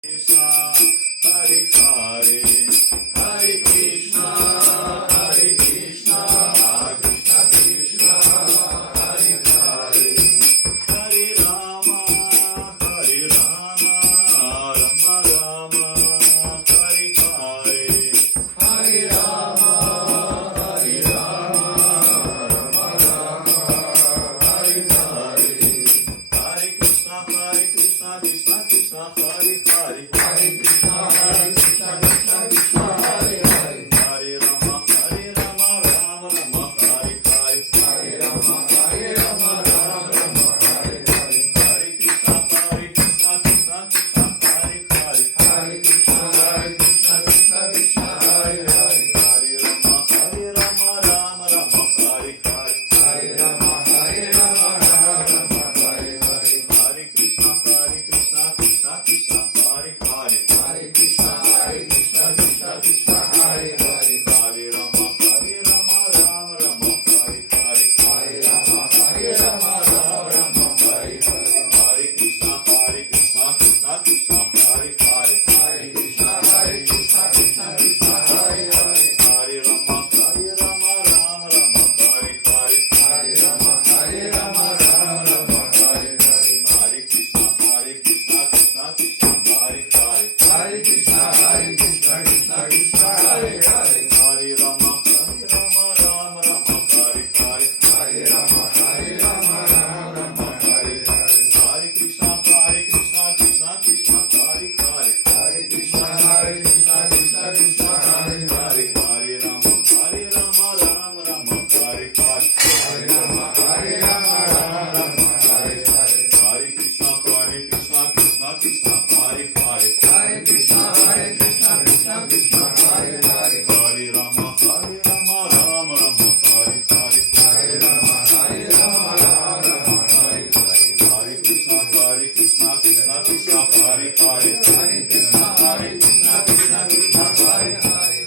Krishna, Hare Hare, Hare Krishna, Hare Krishna, Krishna Krishna, Hare Hare, Hare Rama, Hare Rama, Rama Rama, Hare Hare, Hare Rama, Hare Rama, Rama Rama, Hare Hare, Hare Krishna, Krishna Krishna, Hare Hare, Hare Krishna, Krishna Krishna, Hare Hare, Hare Rama, Rama Rama, Hare Hare, Hare Rama, Rama Rama, Hare Hare, Hare Krishna, Krishna Krishna, Hare Hare, Hare Krishna, Krishna Krishna, Hare Hare, Hare Rama, Rama Rama, Hare Hare, Hare Rama, Rama Rama, Hare Hare, Hare Krishna, Krishna Krishna, Hare Hare, Hare Krishna, Krishna Krishna, Hare Hare, Hare Rama, Rama Rama, Hare Hare, Hare Rama, Rama Rama, Hare Hare, Hare Krishna, Krishna Krishna, Hare Hare, Hare Krishna, Krishna Krishna, Hare Hare, Hare Rama, Rama Rama, Hare Hare, Hare Rama, Rama Rama, Hare Hare, Hare Krishna, Krishna Krishna, Hare Hare, Hare Krishna, Krishna Krishna, Hare Hare, Hare Rama, Rama Rama, Hare Hare, Hare Rama, Rama Rama, Hare Hare, Hare Krishna, Krishna Krishna, Hare Hare, Hare Krishna, Krishna Krishna, Hare Hare, Hare Rama, Rama Rama, Hare Hare, Hare Rama, Rama Rama, Hare Hare, Hare Krishna, Krishna Krishna, Hare Hare, Hare Krishna, Krishna Krishna, Hare Hare, Hare Rama, Rama Rama, Hare Hare, Hare Rama, Rama Rama, Hare Hare, Hare Krishna, Krishna Krishna, Hare Hare, Hare Krishna, Krishna Krishna, Hare Hare.